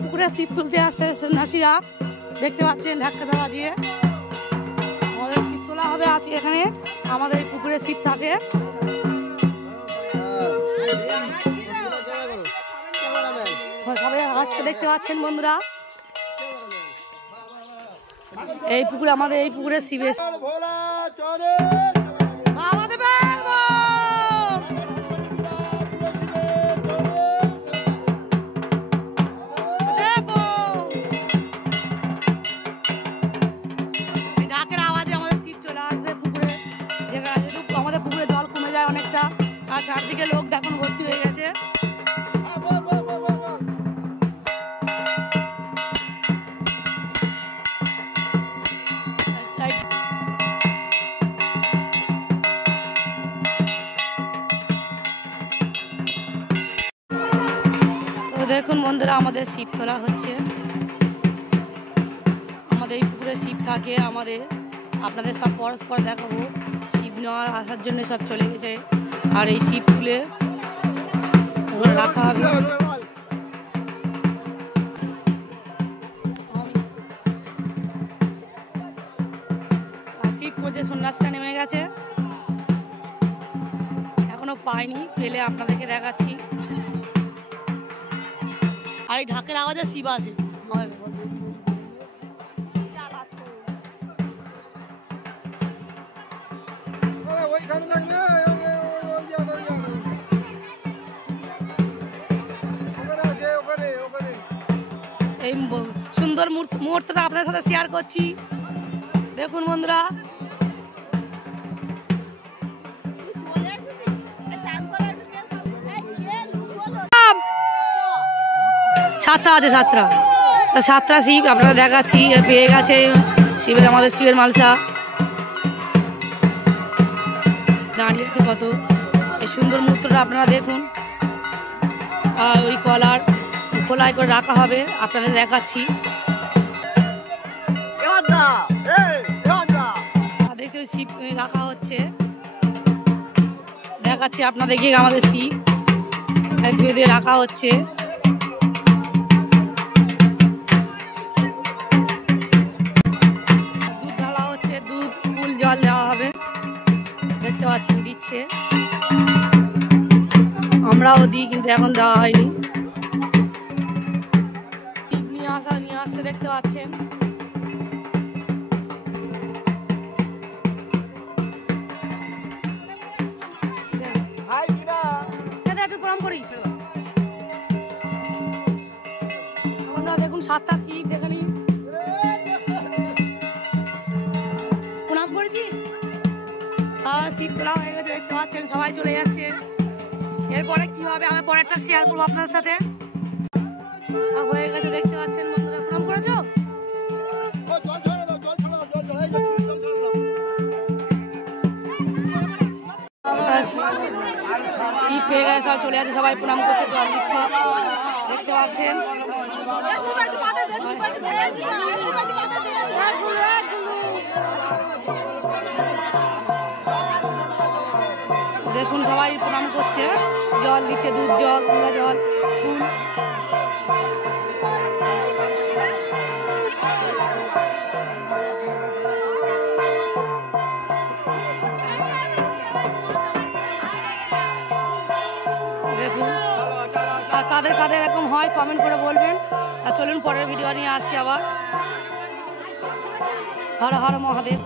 পুকুরে ছিপ তুলতে আসছে সন্ন্যাসীরা, দেখতে পাচ্ছেন ঢাকা বাজিয়ে আমাদের ছিপ তোলা হবে আজকে এখানে। আমাদের এই পুকুরে ছিপ থাকে। সবাই আসছে দেখতে পাচ্ছেন বন্ধুরা। এই পুকুরে আমাদের এই পুকুরে ছিপ ঢাকের আওয়াজে আমাদের ছিপ চলে আসবে পুকুরে। আমাদের পুকুরে জল কমে যায় অনেকটা, আর চারদিকে লোক এখন ভর্তি হয়ে গেছে। দেখুন বন্ধুরা, আমাদের ছিপ তোলা হচ্ছে। আমাদের এই পুকুরে ছিপ থাকে আমাদের, আপনাদের সব পরস্পর দেখাবো। ছিপ নেওয়া আসার জন্য সব চলে গেছে, আর এই ছিপ তুলে রাখা হবে। ছিপ করছে, সন্ন্যাসীরা নেমে গেছে, এখনো পাইনি, পেলে আপনাদেরকে দেখাচ্ছি। আর এই ঢাকের আওয়াজে ছিপ আসে। এই সুন্দর মুহূর্তটা আপনাদের সাথে শেয়ার করছি। দেখুন বন্ধুরা, সাতটা আছে, সাতটা শিব আপনারা দেখাচ্ছি। পেয়ে গেছে শিবের, আমাদের শিবের মালসা দাঁড়িয়ে আছে কত। এই সুন্দর মুহূর্তটা আপনারা দেখুন। ওই কলার খোলাই করে রাখা হবে, আপনাদের দেখাচ্ছি। দেখতে শিব রাখা হচ্ছে, দেখাচ্ছি আপনাদেরকে। আমাদের শিব ধীরে ধীরে রাখা হচ্ছে। দুধ ঢালা হচ্ছে, দুধ ফুল জল দেওয়া হবে, দেখতে পাচ্ছেন দিচ্ছে। আমরাও দিই, কিন্তু এখন দেওয়া হয়নি। শিব নিয়ে আসছে দেখতে পাচ্ছেন। দেখুন সাতটা শিব, দেখে নিন। প্রণাম করেছিস? শিব তোলা হয়ে গেছে, দেখতে পাচ্ছেন সবাই চলে যাচ্ছে। এরপরে কি হবে আমি পরেরটা শেয়ার করবো আপনার সাথে। হয়ে গেছে দেখতে পাচ্ছেন বন্ধুরা। প্রণাম করেছো? শিব পেয়ে গেছে, সব চলে যাচ্ছে, সবাই প্রণাম করছে, জল দিচ্ছে, দেখতে পাচ্ছেন। দেখুন সবাই প্রণাম করছে, জল দিচ্ছে, দুধ জল, গঙ্গা জল, ফুল। দেখুন আর কাদের কাদের এরকম হয় কমেন্ট করে বলবেন। আর চলুন পরের ভিডিও নিয়ে আসছি আবার। হর হর মহাদেব।